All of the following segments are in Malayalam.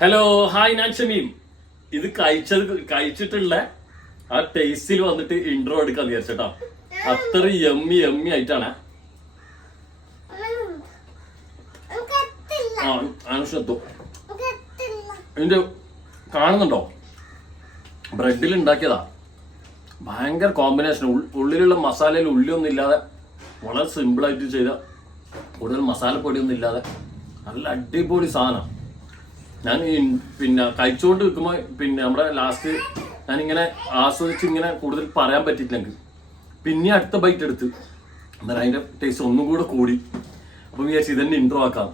ഹലോ ഹായ് ഞാൻ ഷമീം. ഇത് കഴിച്ചിട്ടുള്ള ആ ടേസ്റ്റിൽ വന്നിട്ട് ഇൻട്രോ എടുക്കാന്ന് വിചാരിച്ചോ. അത്ര യമ്മി യമ്മി ആയിട്ടാണ്. ഇതിന്റെ കാണുന്നുണ്ടോ, ബ്രെഡിൽ ഉണ്ടാക്കിയതാ. ഭയങ്കര കോമ്പിനേഷൻ. ഉള്ളിലുള്ള മസാലയിൽ ഉള്ളിയൊന്നും ഇല്ലാതെ വളരെ സിമ്പിളായിട്ട് ചെയ്ത, കൂടുതൽ മസാലപ്പൊടിയൊന്നും ഇല്ലാതെ നല്ല അടിപൊളി സാധനം. ഞാൻ പിന്നെ കഴിച്ചുകൊണ്ട് നിൽക്കുമ്പോൾ നമ്മുടെ ലാസ്റ്റ് ഞാനിങ്ങനെ ആസ്വദിച്ച് ഇങ്ങനെ കൂടുതൽ പറയാൻ പറ്റിയില്ല എനിക്ക്. പിന്നെ അടുത്ത ബൈറ്റ് എടുത്ത് എന്നാൽ അതിൻ്റെ ടേസ്റ്റ് ഒന്നും കൂടെ കൂടി. അപ്പം വിചാരിച്ചു ഇതന്നെ ഇൻട്രോ ആക്കാം.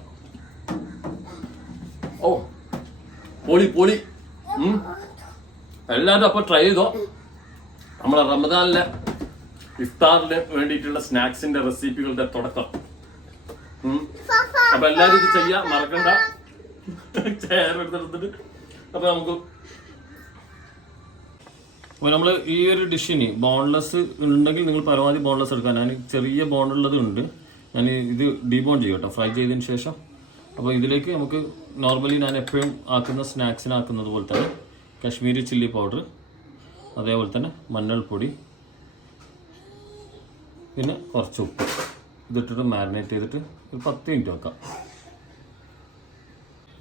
ഓ പൊളി പൊളി. എല്ലാവരും അപ്പോൾ ട്രൈ ചെയ്തോ. നമ്മളെ റമദാനിലെ ഇഫ്താറിന് വേണ്ടിയിട്ടുള്ള സ്നാക്സിന്റെ റെസിപ്പികളുടെ തുടക്കം. അപ്പൊ എല്ലാവരും ഇത് ചെയ്യാൻ മറക്കണ്ട. അപ്പൊ നമ്മള് ഈ ഒരു ഡിഷിന് ബോൺലെസ് ഉണ്ടെങ്കിൽ നിങ്ങൾ പരമാവധി ബോൺലെസ് എടുക്കാം. ഞാൻ ചെറിയ ബോണുള്ളത് ഉണ്ട്. ഞാൻ ഇത് ഡീബോൺ ചെയ്യും കേട്ടോ, ഫ്രൈ ചെയ്തതിന് ശേഷം. അപ്പോൾ ഇതിലേക്ക് നമുക്ക് നോർമലി ഞാൻ എപ്പോഴും ആക്കുന്ന സ്നാക്സിനാക്കുന്നത് പോലെ തന്നെ കാശ്മീരി ചില്ലി പൗഡർ, അതേപോലെ തന്നെ മഞ്ഞൾപ്പൊടി, പിന്നെ കുറച്ച് ഉപ്പ് ഇതിട്ടിട്ട് മാരിനേറ്റ് ചെയ്തിട്ട് ഒരു 10 മിനിറ്റ് വെക്കാം.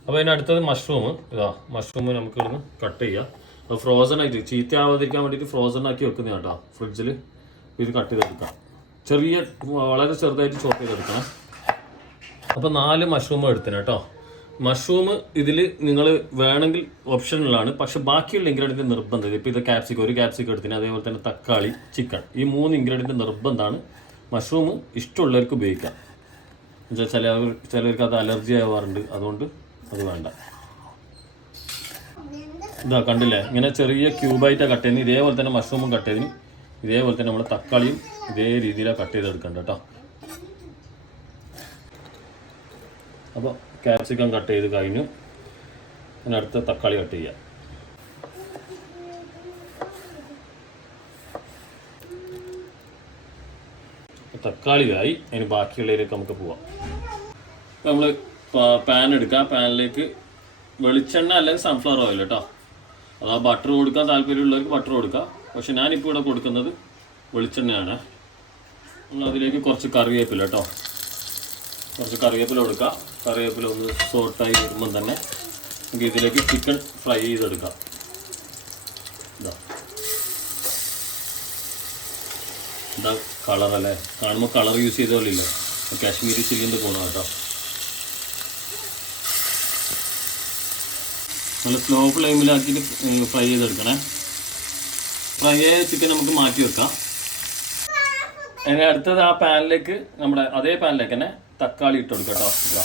അപ്പോൾ അതിന് അടുത്തത് മഷ്റൂം. മഷ്റൂം നമുക്ക് ഇവിടുന്ന് കട്ട് ചെയ്യാം. അപ്പോൾ ഫ്രോസൺ ആയിട്ട് ചീത്ത ആവാതിരിക്കാൻ വേണ്ടിയിട്ട് ഫ്രോസൺ ആക്കി വെക്കുന്ന കേട്ടോ ഫ്രിഡ്ജിൽ. ഇത് കട്ട് ചെയ്തെടുക്കാം. വളരെ ചെറുതായിട്ട് ചോപ്പ് ചെയ്തെടുക്കണം. അപ്പോൾ 4 മഷ്റൂം എടുത്തിന് കേട്ടോ. മഷ്റൂം ഇതിൽ നിങ്ങൾ വേണമെങ്കിൽ ഓപ്ഷനിലാണ്, പക്ഷെ ബാക്കിയുള്ള ഇൻഗ്രീഡിയൻറ്റ് നിർബന്ധം. ഇപ്പോൾ ഇത് ഒരു ക്യാപ്സിക്കം എടുത്തിന്, അതേപോലെ തന്നെ തക്കാളി, ചിക്കൻ, ഈ 3 ഇൻഗ്രീഡിയൻറ്റ് നിർബന്ധമാണ്. മഷ്റൂം ഇഷ്ടമുള്ളവർക്ക് ഉപയോഗിക്കാം. എന്നുവെച്ചാൽ ചിലർക്ക് അത് അലർജി ആവാറുണ്ട്, അതുകൊണ്ട് അത് വേണ്ട. ഇതാ കണ്ടില്ലേ, ഇങ്ങനെ ചെറിയ ക്യൂബായിട്ടാണ് കട്ട് ചെയ്യുന്നത്. ഇതേപോലെ തന്നെ മഷ്റൂമും കട്ട് ചെയ്തിന്, ഇതേപോലെ തന്നെ നമ്മൾ തക്കാളിയും ഇതേ രീതിയിലാണ് കട്ട് ചെയ്തെടുക്കേണ്ടത് കേട്ടോ. അപ്പോൾ ക്യാപ്സിക്കം കട്ട് ചെയ്ത് കഴിഞ്ഞു. പിന്നെ അടുത്ത തക്കാളി കട്ട് ചെയ്യാം. തക്കാളിയായി, അതിന് ബാക്കിയുള്ളതിലേക്ക് നമുക്ക് പോവാം. നമ്മൾ പാൻ എടുക്കുക. പാനിലേക്ക് വെളിച്ചെണ്ണ അല്ലെങ്കിൽ സൺഫ്ലവർ ഓയിൽ കേട്ടോ. അതാ ബട്ടർ കൊടുക്കാൻ താല്പര്യമുള്ളവർക്ക് ബട്ടർ കൊടുക്കുക. പക്ഷെ ഞാനിപ്പോൾ ഇവിടെ കൊടുക്കുന്നത് വെളിച്ചെണ്ണയാണ്. നമ്മൾ അതിലേക്ക് കുറച്ച് കറിവേപ്പില കേട്ടോ, കുറച്ച് കറിവേപ്പില കൊടുക്കുക. കറിവേപ്പില ഒന്ന് സോട്ടായി വരുമ്പം തന്നെ നമുക്ക് ഇതിലേക്ക് ചിക്കൻ ഫ്രൈ ചെയ്തെടുക്കാം. എന്താ കളറല്ലേ, കാണുമ്പോൾ കളർ യൂസ് ചെയ്ത പോലെ ഇല്ല. കാശ്മീരി ചില്ലിൻ്റെ ഗുണം കേട്ടോ. നല്ല സ്ലോ ഫ്ലെയിമിലാക്കിയിട്ട് ഫ്രൈ ചെയ്തെടുക്കണേ. ഫ്രൈ ചെയ്ത ചിക്കൻ നമുക്ക് മാറ്റി വെക്കാം. അതിന് അടുത്തത് ആ പാനിലേക്ക്, നമ്മുടെ അതേ പാനിലേക്ക് തന്നെ തക്കാളി ഇട്ട് കൊടുക്കാം കേട്ടോ.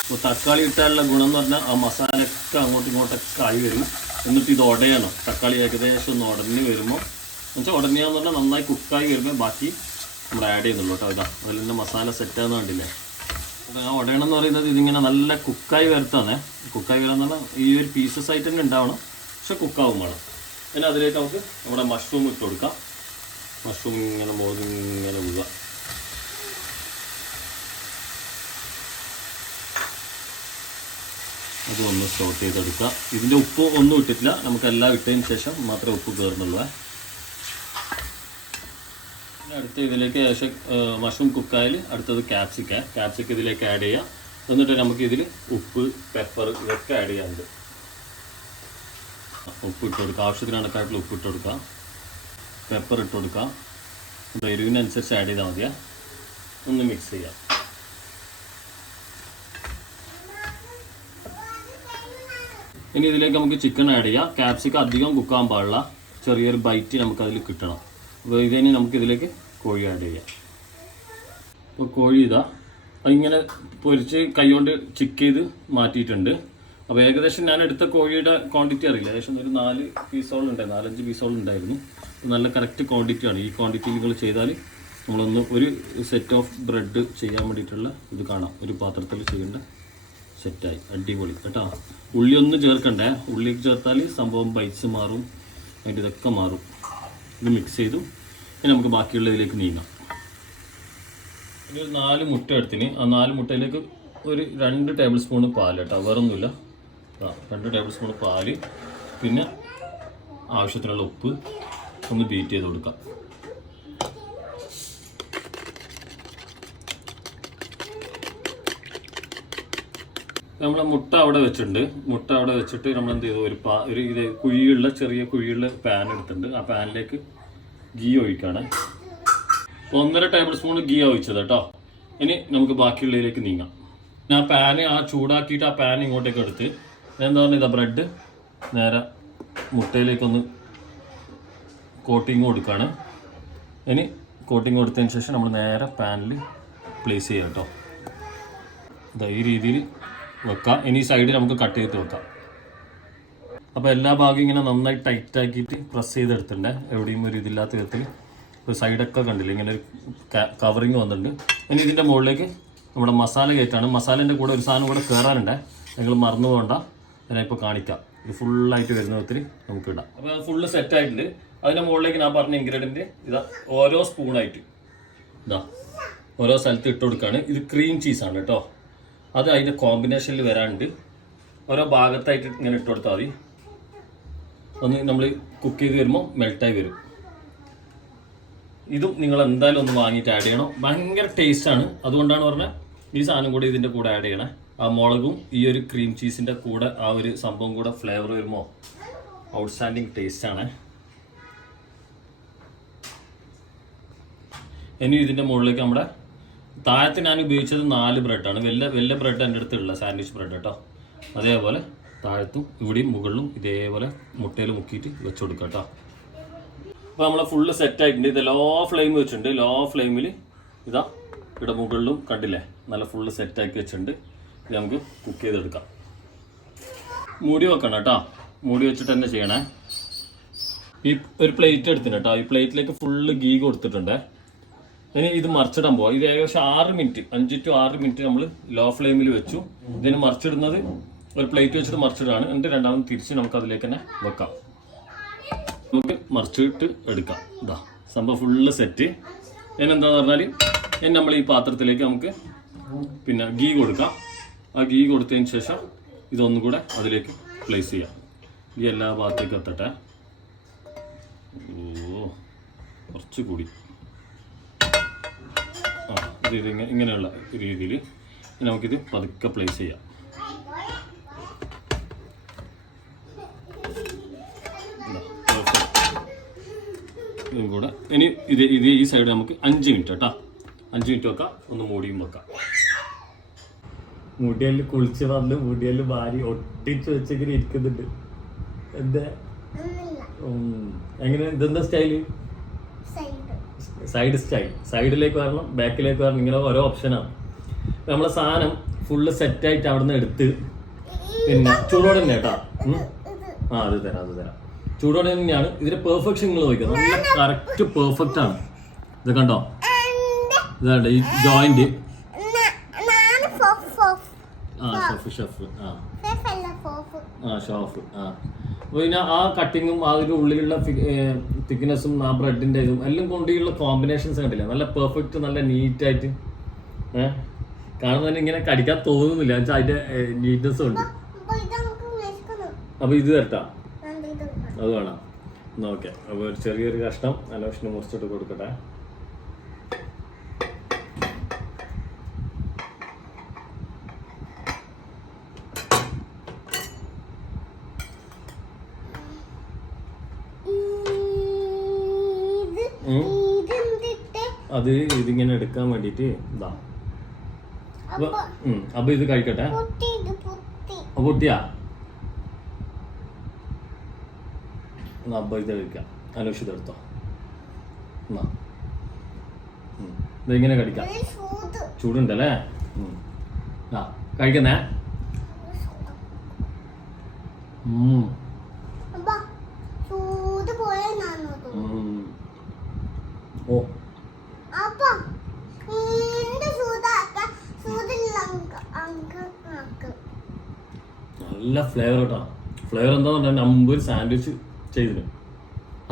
അപ്പോൾ തക്കാളി ഇട്ടാലുള്ള ഗുണം എന്ന് പറഞ്ഞാൽ ആ മസാലയൊക്കെ അങ്ങോട്ടും ഇങ്ങോട്ടൊക്കെ ആയി വരും. എന്നിട്ട് ഇത് ഉടയണം. തക്കാളി ഏകദേശം ഒന്ന് ഉടഞ്ഞ് വരുമ്പോൾ, എന്നുവെച്ചാൽ ഉടഞ്ഞാന്ന് പറഞ്ഞാൽ നന്നായി കുക്കായി വരുമ്പോൾ ബാക്കി നമ്മൾ ആഡ് ചെയ്യുന്നുള്ളൂ കേട്ടോ. ഇതാ അതിൽ തന്നെ മസാല സെറ്റാന്ന് കണ്ടില്ലേ. അപ്പോൾ ആ ഉടയണം എന്ന് പറയുന്നത് ഇതിങ്ങനെ നല്ല കുക്കായി വരത്താണേ. കുക്കായി വരാന്ന് പറഞ്ഞാൽ ഈ ഒരു പീസസ് ആയിട്ട് തന്നെ ഉണ്ടാവണം, പക്ഷെ കുക്കാവും വേണം. പിന്നെ അതിലേക്ക് നമുക്ക് നമ്മുടെ മഷ്റൂം ഇട്ട് കൊടുക്കാം. മഷ്റൂം ഇങ്ങനെ മുകളിൽ ഇങ്ങനെ വിടുക. അതൊന്ന് സോട്ട് ചെയ്തെടുക്കുക. ഇതിൻ്റെ ഉപ്പ് ഒന്നും ഇട്ടിട്ടില്ല, നമുക്കെല്ലാം ഇട്ടതിന് ശേഷം മാത്രമേ ഉപ്പ് കയറുന്നുള്ളൂ. പിന്നെ അടുത്ത ഇതിലേക്ക് ശേഷം മഷ്റൂം കുക്കായാൽ അടുത്തത് ക്യാപ്സിക്കം ഇതിലേക്ക് ആഡ് ചെയ്യുക. എന്നിട്ട് നമുക്ക് ഇതിൽ ഉപ്പ്, പെപ്പർ ഇതൊക്കെ ആഡ് ചെയ്യാറുണ്ട്. ഉപ്പ് ഇട്ട് കൊടുക്കുക, ആവശ്യത്തിന് കണക്കായിട്ടുള്ള ഉപ്പ് ഇട്ട് കൊടുക്കുക. പെപ്പർ ഇട്ട് കൊടുക്കുക. എരിവിനനുസരിച്ച് ആഡ് ചെയ്താൽ മതിയാ. ഒന്ന് മിക്സ് ചെയ്യാം. ഇനി ഇതിലേക്ക് നമുക്ക് ചിക്കൻ ആഡ് ചെയ്യാം. ക്യാപ്സിക്കം അധികം കുക്കാൻ പാടില്ല, ചെറിയൊരു ബൈറ്റ് നമുക്കതിൽ കിട്ടണം. അപ്പോൾ ഇതിന് നമുക്കിതിലേക്ക് കോഴി ആഡ് ചെയ്യാം. അപ്പോൾ കോഴി അതിങ്ങനെ പൊരിച്ച് കൈകൊണ്ട് ചിക്ക് ചെയ്ത് മാറ്റിയിട്ടുണ്ട്. അപ്പോൾ ഏകദേശം ഞാൻ എടുത്ത കോഴിയുടെ ക്വാണ്ടിറ്റി അറിയില്ല, ഏകദേശം ഒരു 4 പീസോളം ഉണ്ടായിരുന്നു, 4-5 പീസോളം ഉണ്ടായിരുന്നു. നല്ല കറക്റ്റ് ക്വാണ്ടിറ്റിയാണ്. ഈ ക്വാണ്ടിറ്റി നിങ്ങൾ ചെയ്താൽ നമ്മളൊന്ന് ഒരു സെറ്റ് ഓഫ് ബ്രെഡ് ചെയ്യാൻ വേണ്ടിയിട്ടുള്ള ഇത് കാണാം. ഒരു പാത്രത്തിൽ ചെയ്യേണ്ട സെറ്റായി, അടിപൊളി കേട്ടോ. ഉള്ളി ഒന്നും ചേർക്കണ്ടേ, ഉള്ളി ചേർത്താൽ സംഭവം ബൈറ്റ്സ് മാറും, അതിൻ്റെ ഇതൊക്കെ മാറും. ഇത് മിക്സ് ചെയ്തു. ഇനി നമുക്ക് ബാക്കിയുള്ളതിലേക്ക് നീങ്ങാം. ഒരു 4 മുട്ട എടുത്തിന്. ആ 4 മുട്ടയിലേക്ക് ഒരു 2 ടേബിൾ സ്പൂൺ പാൽ കേട്ടോ, വേറൊന്നുമില്ല. 2 ടേബിൾ സ്പൂൺ പാല്, പിന്നെ ആവശ്യത്തിനുള്ള ഉപ്പ് ഒന്ന് ബീറ്റ് ചെയ്ത് കൊടുക്കാം. നമ്മളെ മുട്ട അവിടെ വെച്ചിട്ടുണ്ട്. മുട്ട അവിടെ വെച്ചിട്ട് നമ്മൾ എന്ത് ചെയ്തു, ഒരു ഇത് കുഴിയുള്ള ചെറിയ കുഴിയുള്ള പാൻ എടുത്തിട്ടുണ്ട്. ആ പാനിലേക്ക് ഗീ ഒഴിക്കുകയാണ്. 1.5 ടേബിൾ സ്പൂൺ ഗീ ഒഴിച്ചത് കേട്ടോ. ഇനി നമുക്ക് ബാക്കിയുള്ളതിലേക്ക് നീങ്ങാം. ഞാൻ പാന് ചൂടാക്കിയിട്ട് ആ പാൻ ഇങ്ങോട്ടേക്ക് എടുത്ത് എന്താ പറഞ്ഞാൽ ഇതാ ബ്രെഡ് നേരെ മുട്ടയിലേക്കൊന്ന് കോട്ടിങ് കൊടുക്കുകയാണ്. ഇനി കോട്ടിങ് കൊടുത്തതിന് ശേഷം നമ്മൾ നേരെ പാനിൽ പ്ലേസ് ചെയ്യാം കേട്ടോ. ഇതാ ഈ രീതിയിൽ വെക്കാം. ഇനി സൈഡിൽ നമുക്ക് കട്ട് ചെയ്ത് വെക്കാം. അപ്പോൾ എല്ലാ ഭാഗവും ഇങ്ങനെ നന്നായി ടൈറ്റ് ആക്കിയിട്ട് പ്രസ് ചെയ്തെടുത്തിട്ടുണ്ട്. എവിടെയും ഒരു ഇതില്ലാത്ത വിധത്തിൽ ഒരു സൈഡൊക്കെ കണ്ടില്ല, ഇങ്ങനെ ഒരു കവറിങ് വന്നിട്ടുണ്ട്. ഇനി ഇതിൻ്റെ മുകളിലേക്ക് നമ്മുടെ മസാല കയറ്റാണ്. മസാലേൻ്റെ കൂടെ ഒരു സാധനം കൂടെ കയറാനുണ്ട്, നിങ്ങൾ മറന്നു പോകണ്ട, ഞാനിപ്പോൾ കാണിക്കാം. ഇത് ഫുള്ളായിട്ട് വരുന്ന വിധത്തിൽ നമുക്ക് ഇടാം. അപ്പോൾ അത് ഫുള്ള് സെറ്റായിട്ടുണ്ട്. അതിൻ്റെ മുകളിലേക്ക് ഞാൻ പറഞ്ഞ ഇൻഗ്രീഡിയൻറ്റ് ഇതാ ഓരോ സ്പൂണായിട്ട് ഇതാ ഓരോ സ്ഥലത്ത് ഇട്ട് കൊടുക്കുകയാണ്. ഇത് ക്രീം ചീസാണ് കേട്ടോ. അത് അതിൻ്റെ കോമ്പിനേഷനിൽ വരാനുണ്ട്. ഓരോ ഭാഗത്തായിട്ട് ഇങ്ങനെ ഇട്ട് കൊടുത്താൽ മതി. ഒന്ന് നമ്മൾ കുക്ക് ചെയ്ത് വരുമ്പോൾ മെൽട്ടായി വരും. ഇതും നിങ്ങൾ എന്തായാലും ഒന്ന് വാങ്ങിയിട്ട് ആഡ് ചെയ്യണം. ഭയങ്കര ടേസ്റ്റാണ്. അതുകൊണ്ടാണ് പറഞ്ഞത് ഈ സാധനം കൂടി ഇതിൻ്റെ കൂടെ ആഡ് ചെയ്യണേ. ആ മുളകും ഈ ഒരു ക്രീം ചീസിൻ്റെ കൂടെ ആ ഒരു സംഭവം കൂടെ ഫ്ലേവർ വരുമ്പോൾ ഔട്ട്സ്റ്റാൻഡിങ് ടേസ്റ്റാണ്. ഇനി ഇതിൻ്റെ മുകളിലേക്ക് നമ്മുടെ താഴത്ത് ഞാൻ ഉപയോഗിച്ചത് 4 ബ്രെഡാണ്. വലിയ ബ്രെഡ് എൻ്റെ അടുത്തുള്ള സാൻഡ്വിച്ച് ബ്രെഡ് കേട്ടോ. അതേപോലെ താഴത്തും ഇവിടെയും മുകളിലും ഇതേപോലെ മുട്ടയിൽ മുക്കിയിട്ട് വെച്ച് കൊടുക്കാം കേട്ടോ. അപ്പോൾ നമ്മളെ ഫുള്ള് സെറ്റായിട്ടുണ്ട്. ഇത് ലോ ഫ്ലെയിം വെച്ചിട്ടുണ്ട്. ലോ ഫ്ലെയിമിൽ ഇതാ ഇവിടെ മുകളിലും കണ്ടില്ലേ നല്ല ഫുള്ള് സെറ്റാക്കി വെച്ചിട്ടുണ്ട്. ഇത് നമുക്ക് കുക്ക് ചെയ്തെടുക്കാം. മൂടി വെക്കണം കേട്ടോ. മൂടി വെച്ചിട്ട് തന്നെ ചെയ്യണേ. ഈ ഒരു പ്ലേറ്റ് എടുത്തിട്ടുണ്ട് കേട്ടോ. ഈ പ്ലേറ്റിലേക്ക് ഫുള്ള് ഗീ കൊടുത്തിട്ടുണ്ട്. ഇനി ഇത് മറിച്ചിടാൻ പോവാം. ഇത് ഏകദേശം 6 മിനിറ്റ് 5 to 6 മിനിറ്റ് നമ്മൾ ലോ ഫ്ലെയിമിൽ വെച്ചു. ഇതിന് മറിച്ചിടുന്നത് ഒരു പ്ലേറ്റ് വെച്ചിട്ട് മറിച്ചിടാണ്. എന്നിട്ട് രണ്ടാമത് തിരിച്ച് നമുക്ക് അതിലേക്ക് തന്നെ വെക്കാം. നമുക്ക് മറിച്ചിട്ട് എടുക്കാം. ഇതാ സംഭവം ഫുള്ള് സെറ്റ്. എന്താണെന്ന് പറഞ്ഞാൽ ഇനി നമ്മൾ ഈ പാത്രത്തിലേക്ക് നമുക്ക് പിന്നെ ഗീ കൊടുക്കാം. ആ ഗീ കൊടുത്തതിന് ശേഷം ഇതൊന്നും കൂടെ അതിലേക്ക് പ്ലേസ് ചെയ്യാം. ഗീ എല്ലാ ഭാഗത്തേക്കും എത്തട്ടെ. കുറച്ച് കൂടി ഇത് ഇങ്ങനെയുള്ള രീതിയിൽ നമുക്കിത് പതുക്കെ പ്ലേസ് ചെയ്യാം. ഇതും കൂടെ ഇനി ഇത് ഈ സൈഡ് നമുക്ക് 5 മിനിറ്റ് കേട്ടോ. 5 മിനിറ്റ് വെക്കാം. ഒന്ന് മൂടിയും വെക്കാം. മുടിയല് കുളിച്ച് വന്ന് മുടിയല് ഭാര്യ ഒട്ടിച്ച് വെച്ചിങ്ങനെ ഇരിക്കുന്നുണ്ട്. എന്താ എങ്ങനെ ഇതെന്താ സ്റ്റൈല്? Side style. സൈഡിലേക്ക് വരണം, ബാക്കിലേക്ക് വരണം, ഇങ്ങനെ ഓരോ ഓപ്ഷനാണ്. നമ്മളെ സാധനം ഫുള്ള് സെറ്റായിട്ട് അവിടെ നിന്ന് എടുത്ത് പിന്നെ ചൂടോടെ തന്നെ കേട്ടോ. അത് തരാം. ചൂടോടെ തന്നെയാണ്. ഇതിന്റെ പെർഫെക്ഷൻ നിങ്ങൾ നോക്കുക. നല്ല കറക്റ്റ് പെർഫെക്റ്റ് ആണ്. ഇത് കണ്ടോ, ഇതാണ്ട് ഈ ജോയിന്റ് ഷോഫ്. അപ്പോൾ പിന്നെ ആ കട്ടിങ്ങും അതിൻ്റെ ഉള്ളിലുള്ള തിക്നെസ്സും ആ ബ്രെഡിൻ്റെ ഇതും എല്ലാം കൊണ്ടുള്ള കോമ്പിനേഷൻസ് കണ്ടില്ല. നല്ല പെർഫെക്റ്റ്, നല്ല നീറ്റായിട്ട് കാണുമ്പോൾ തന്നെ ഇങ്ങനെ കടിക്കാൻ തോന്നുന്നില്ല. വെച്ചാൽ അതിൻ്റെ നീറ്റ്നെസ്സും ഉണ്ട്. അപ്പോൾ ഇത് തരട്ടാ, അത് വേണം. ഓക്കെ. അപ്പോൾ ഒരു ചെറിയൊരു കഷ്ണം അലോഷിന് മുറിച്ചിട്ട് കൊടുക്കട്ടെ. അത് ഇതിങ്ങനെ എടുക്കാൻ വേണ്ടിട്ട് ഇതാ. അപ്പൊ ഇത് കഴിക്കട്ടെ. പൊട്ടിയാ അപ്പൊ ഇത് കഴിക്കാം. അലോഷിത് എടുത്തോ. ഇതിങ്ങനെ കഴിക്കാം. ചൂടുണ്ടല്ലേ? ആ കഴിക്കുന്നേ. ഓ നല്ല ഫ്ലേവർ കേട്ടോ. ഫ്ലേവർ എന്താന്ന് പറഞ്ഞാൽ മുമ്പ് ഒരു സാൻഡ്വിച്ച് ചെയ്തിന്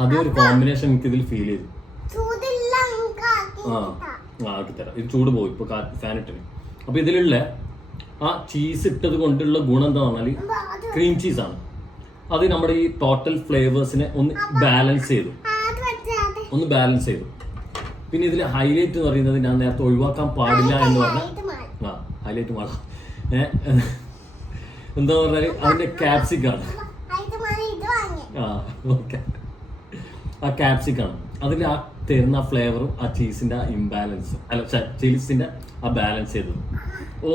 അതേ ഒരു കോമ്പിനേഷൻ എനിക്ക് ഇതിൽ ഫീൽ ചെയ്തു. ആക്കി തരാം. ഇത് ചൂട് പോകും ഇപ്പോൾ ഫാൻ ഇട്ടിന്. അപ്പോൾ ഇതിലുള്ള ആ ചീസ് ഇട്ടത് കൊണ്ടുള്ള ഗുണം എന്താ പറഞ്ഞാൽ ക്രീം ചീസാണ്. അത് നമ്മുടെ ഈ ടോട്ടൽ ഫ്ലേവേഴ്സിനെ ഒന്ന് ബാലൻസ് ചെയ്തു. പിന്നെ ഇതിൽ ഹൈലൈറ്റ് എന്ന് പറയുന്നത് ഞാൻ നേരത്തെ ഒഴിവാക്കാൻ പാടില്ല എന്ന് പറഞ്ഞാൽ ഹൈലൈറ്റ് മാള എന്താ പറഞ്ഞാൽ അതിൻ്റെ ക്യാപ്സിക്കാണ്. ഓക്കെ, ആ ക്യാപ്സിക്കാണ് അതിൽ ആ തരുന്ന ഫ്ലേവറും ആ ചീസിൻ്റെ ആ ഇംബാലൻസും അല്ല ചീസിൻ്റെ ആ ബാലൻസ് ചെയ്തത്. ഓ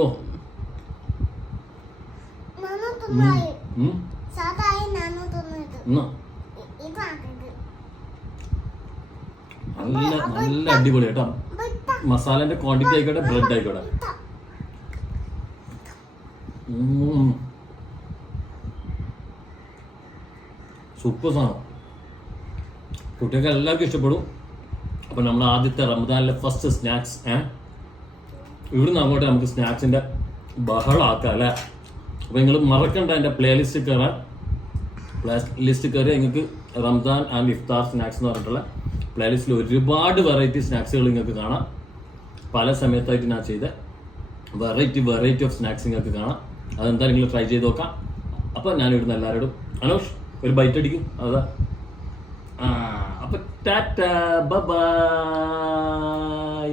നല്ല നല്ല അടിപൊളി കേട്ടോ. മസാലന്റെ ക്വാണ്ടിറ്റി ആയിക്കോട്ടെ, ബ്രെഡ് ആയിക്കോട്ടെ. സൂപ്പർ സാധനം, കുട്ടികൾക്ക് എല്ലാവർക്കും ഇഷ്ടപ്പെടും. അപ്പൊ നമ്മൾ ആദ്യത്തെ റമദാനിലെ ഫസ്റ്റ് സ്നാക്സ് ഇവിടുന്ന് അങ്ങോട്ട് നമുക്ക് സ്നാക്സിന്റെ ബഹളാക്കാം അല്ലേ. അപ്പൊ നിങ്ങൾ മറക്കണ്ട എൻ്റെ പ്ലേലിസ്റ്റ് കയറാൻ. പ്ലേലിസ്റ്റ് കയറി നിങ്ങൾക്ക് റംസാൻ ആൻഡ് ഇഫ്താർ സ്നാക്സ് എന്ന് പറഞ്ഞിട്ടുള്ള പ്ലേലിസ്റ്റിൽ ഒരുപാട് വെറൈറ്റി സ്നാക്സുകൾ നിങ്ങൾക്ക് കാണാം. പല സമയത്തായിട്ട് ഞാൻ ചെയ്ത വെറൈറ്റി ഓഫ് സ്നാക്സ് നിങ്ങൾക്ക് കാണാം. അതെന്തായാലും നിങ്ങൾ ട്രൈ ചെയ്ത് നോക്കാം. അപ്പോൾ ഞാനിവിടുന്ന് എല്ലാവരോടും അനോഷ് ഒരു ബൈറ്റ് അടിക്കും. അതാ അപ്പോൾ ടാറ്റ ബൈ.